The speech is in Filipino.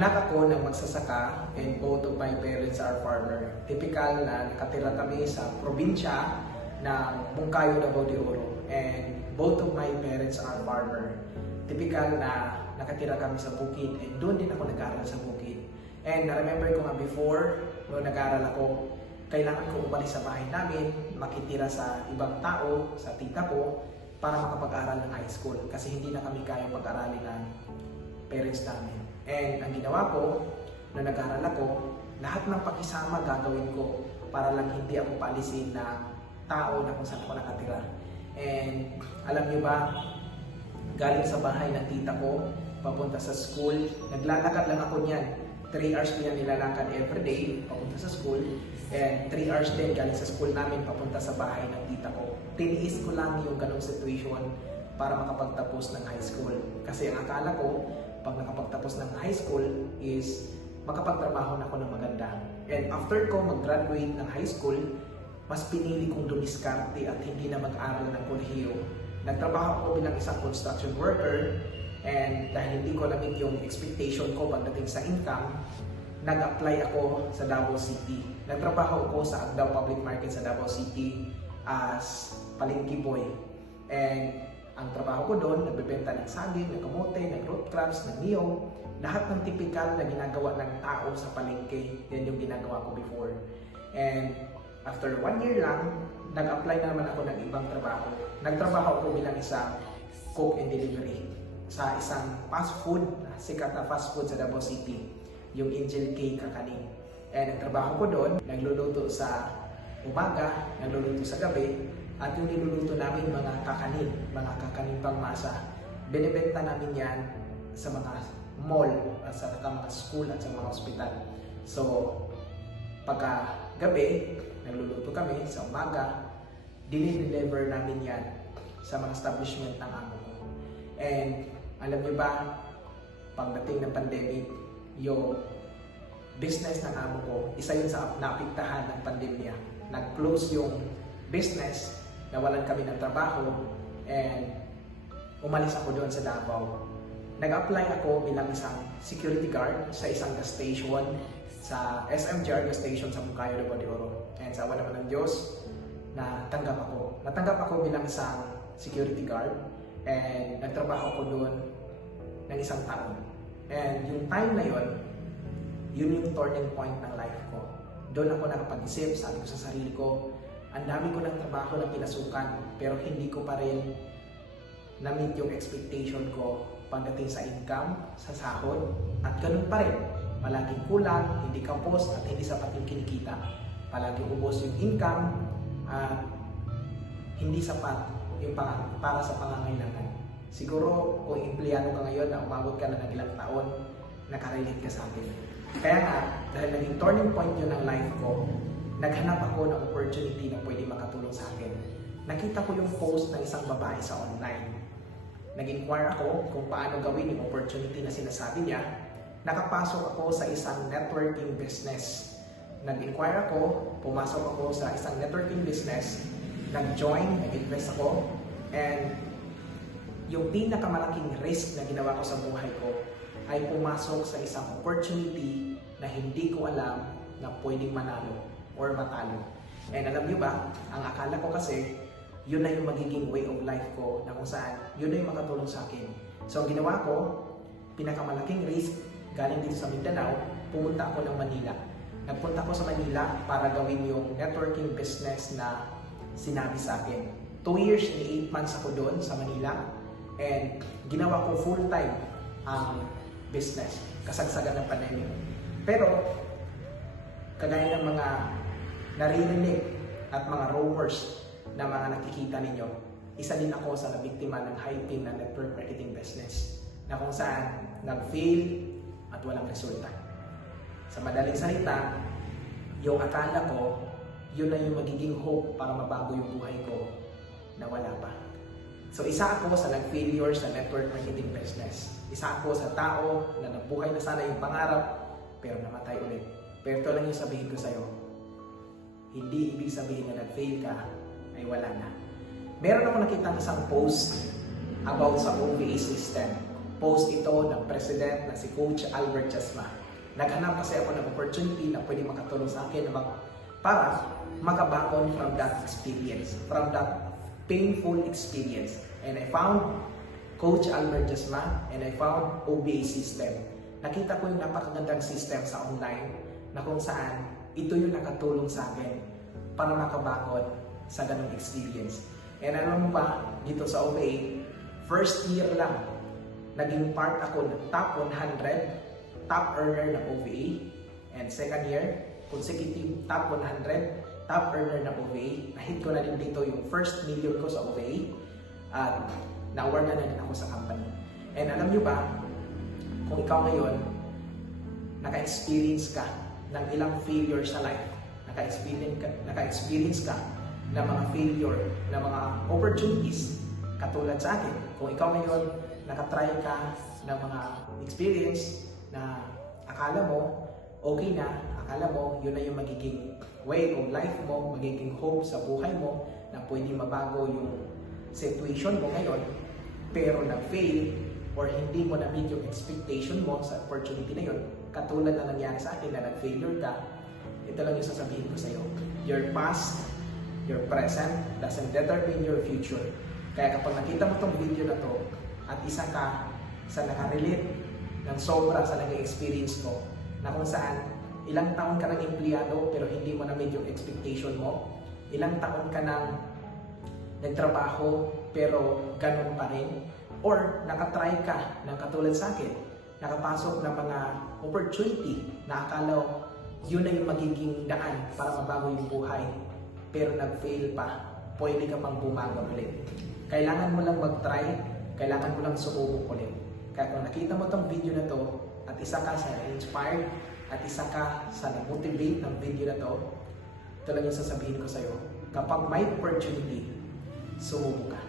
Anak ako ng magsasaka and both of my parents are farmer. Typical na nakatira kami sa probinsya ng Moncayo, Davao de Oro. And both of my parents are farmer. Typical na nakatira kami sa bukid and doon din ako nag-aaral sa bukid. And na-remember ko nga before, noong nag-aaral ako, kailangan ko umalis sa bahay namin, makitira sa ibang tao, sa tita ko, para makapag-aral ng high school. Kasi hindi na kami kayang pag-aralin ng parents namin. And ang ginawa ko, nung nag-aaral ako, lahat ng pakisama gagawin ko para lang hindi ako paalisin na tao na kung saan ako nakatira. And alam niyo ba, galing sa bahay ng tita ko, papunta sa school, naglalakad lang ako niyan. 3 hours ko yan nilalakad everyday, papunta sa school. And 3 hours din galing sa school namin, papunta sa bahay ng tita ko. Tiniis ko lang yung ganong situation para makapagtapos ng high school. Kasi ang akala ko, pag nakapagtapos ng high school is makapagtrabaho na ako ng maganda. And after ko mag-graduate ng high school, mas pinili kong dumiskarte at hindi na mag-aral ng kolehiyo. Nagtrabaho ako bilang isang construction worker and dahil hindi ko na-meet yung expectation ko pagdating sa income, nag-apply ako sa Davao City. Nagtrabaho ako sa Agdao Public Market sa Davao City as palengke boy. And ang trabaho ko doon, nagbebenta ng saging, ng kamote, ng root crabs, ng niyog, lahat ng typical na ginagawa ng tao sa palengke, yan yung ginagawa ko before. And after 1 year lang, nag-apply na naman ako ng ibang trabaho. Nagtrabaho ako bilang isang cook and delivery sa isang fast food, sikat na fast food sa Davao City, yung Angel K Kakanin. And ang trabaho ko doon, nagluluto sa umaga, nagluluto sa gabi, at yung niluluto namin mga kakanin pangmasa. Binibenta namin yan sa mga mall, at sa mga school at sa mga ospital. So, pagka gabi, nagluluto kami sa umaga, dinideliver namin yan sa mga establishment ng amo ko. And alam niyo ba, pagdating ng pandemic, yung business ng amo ko, isa yun sa naapektahan ng pandemya. Nag-close yung business, nawalan kami ng trabaho, and umalis ako doon sa Davao. Nag-apply ako bilang isang security guard sa isang gas station, sa SMGR gas station sa Moncayo, Davao de Oro. And sa awa naman ng Diyos, natanggap ako. Natanggap ako bilang isang security guard, and nagtrabaho ko doon ng isang taon. And yung time na yun yung turning point ng life ko. Doon ako nakapag-isip, sabi ko sa sarili ko, ang dami ko ng trabaho na pinasukan, pero hindi ko pa rin na-meet yung expectation ko pagdating sa income, sa sahod, at ganun pa rin. Palaging kulang, hindi kapos, at hindi sapat yung kinikita. Palaging ubos yung income, at hindi sapat yung para sa pangangailangan. Siguro, kung empleyado ka ngayon na umabot ka na ng ilang taon, nakarelate ka sa akin. Kaya nga, dahil naging turning point yun ng life ko, naghanap ako ng opportunity na pwede makatulong sa akin. Nakita ko yung post ng isang babae sa online. Nag-inquire ako kung paano gawin yung opportunity na sinasabi niya. Nakapasok ako sa isang networking business. Nag-inquire ako, pumasok ako sa isang networking business, nag-join, nag-invest ako, and yung pinakamalaking risk na ginawa ko sa buhay ko ay pumasok sa isang opportunity na hindi ko alam na pwedeng manalo or matalo. And alam niyo ba, ang akala ko kasi, yun na yung magiging way of life ko na kung saan, yun na yung makatulong sa akin. So ang ginawa ko, pinakamalaking risk, galing dito sa Mindanao, pumunta ako ng Manila. Nagpunta ako sa Manila para gawin yung networking business na sinabi sa akin. 2 years and 8 months ako doon sa Manila, and ginawa ko full-time ang business, kasagsagan ng pandemic. Pero, kagaya ng mga naririnig at mga rumors na mga nakikita ninyo, isa din ako sa nabiktima ng hyping na network marketing business na kung saan nag-fail at walang resulta. Sa madaling salita, yung akala ko, yun na yung magiging hope para mabago yung buhay ko na wala pa. So isa ako sa nag-failure sa network marketing business. Isa ako sa tao na nabuhay na sana yung pangarap pero namatay ulit. Pero ito lang yung sabihin ko sa'yo, hindi ibig sabihin na nag-fail ka ay wala na. Meron ako nakita isang post about sa OVA system. post ito ng president na si Coach Albert Jasma. Naghanap kasi ako ng opportunity na pwede makatulong sa akin para makabangon from that experience, from that painful experience. And I found Coach Albert Jasma and I found OBA system. Nakita ko yung napakagandang system sa online na kung saan ito yung nakatulong sa akin para makabangon sa ganung experience. And alam mo ba, dito sa OBA, first year lang, naging part ako ng top 100, top earner ng OVA. And second year, consecutive top 100, top earner ng OVA. Nahit ko na din dito yung first million ko sa OVA. At na-award na din ako sa company. And alam nyo ba, kung ikaw ngayon, naka-experience ka ng ilang failure sa life, naka-experience ka ng mga failure, ng mga opportunities, katulad sa akin. Kung ikaw ngayon, nakatry ka ng mga experience na akala mo okay na, akala mo yun na yung magiging way of life mo, magiging hope sa buhay mo na pwede mabago yung situation mo ngayon, pero nag-fail or hindi mo na-meet yung expectation mo sa opportunity na yun, katulad na nangyari sa akin na nag-failure ka, ito lang yung sasabihin ko sa iyo. Your past, your present doesn't determine your future. Kaya kapag nakita mo tong video na to at isa ka sa nakarelate ng sobra sa naging experience mo, na kung saan ilang taon ka ng empleyado pero hindi mo na-meet yung expectation mo, ilang taon ka ng nagtrabaho pero ganun pa rin, or nakatry ka ng katulad sa akin, nakapasok ng mga opportunity na akala yun na yung magiging daan para mabago yung buhay, pero nag-fail pa, pwede ka pang bumangon ulit. Kailangan mo lang mag-try, kailangan mo lang sumubok ulit. Kaya kung nakita mo tong video na to, at isa ka sa inspired, at isa ka sa na-motivate ng video na to, ito lang yung sasabihin ko sa'yo. Kapag may opportunity, sumubok ka.